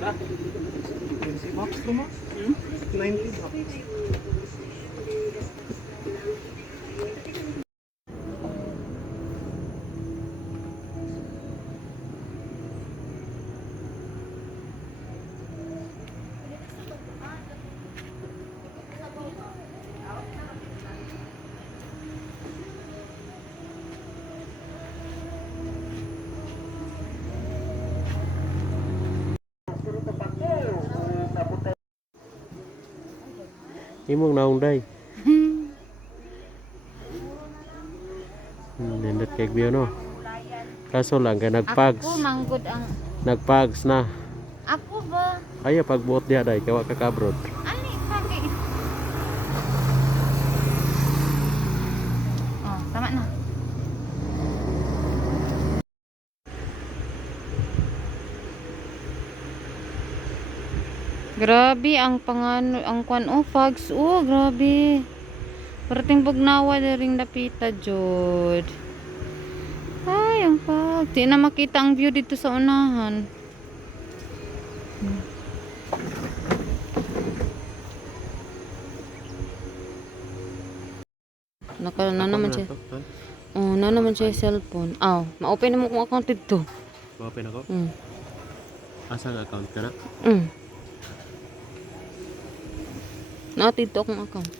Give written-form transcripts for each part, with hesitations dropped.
20 bucks to mo? 90 bucks. Imong naong day. Nindot kay biyo no. Kaso lang kay nagpags. Ako manggod ang Nagpags na. ako ba? Ayo pagbuot diha day kay wa ka kabrod. Ani kaki. Oh, tama na. Grabe ang pangano ang kwan oh fags oh grabe. Parating bugnawa ring napita jud. Ay ang fag. Di na makita ang view dito sa unahan. Naka na naman siya. Oh, na naman siya cellphone. Aw, ma-open mo kung account dito. Open ako. Mm. Asa nga account ka na? Mm. Dito akong account.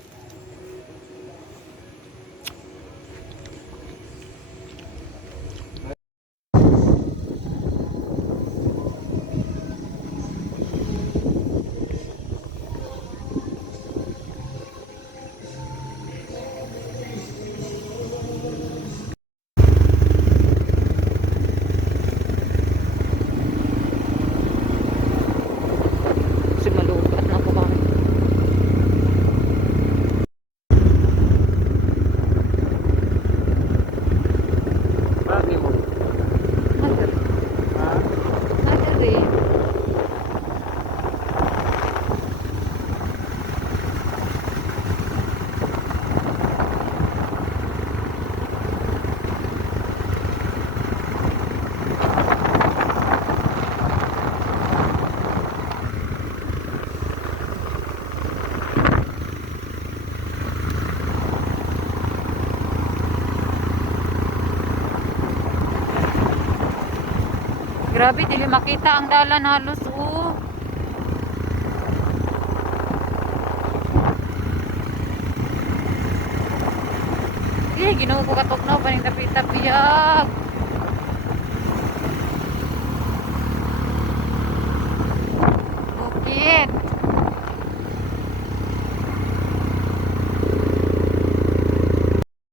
Kasi malupat na ako kami. Bakit mo? Hagar. Hagar eh. Grabe, dili makita ang dalan halos oh. Eh, ginuo ko katok na paning tapi-tapiyag.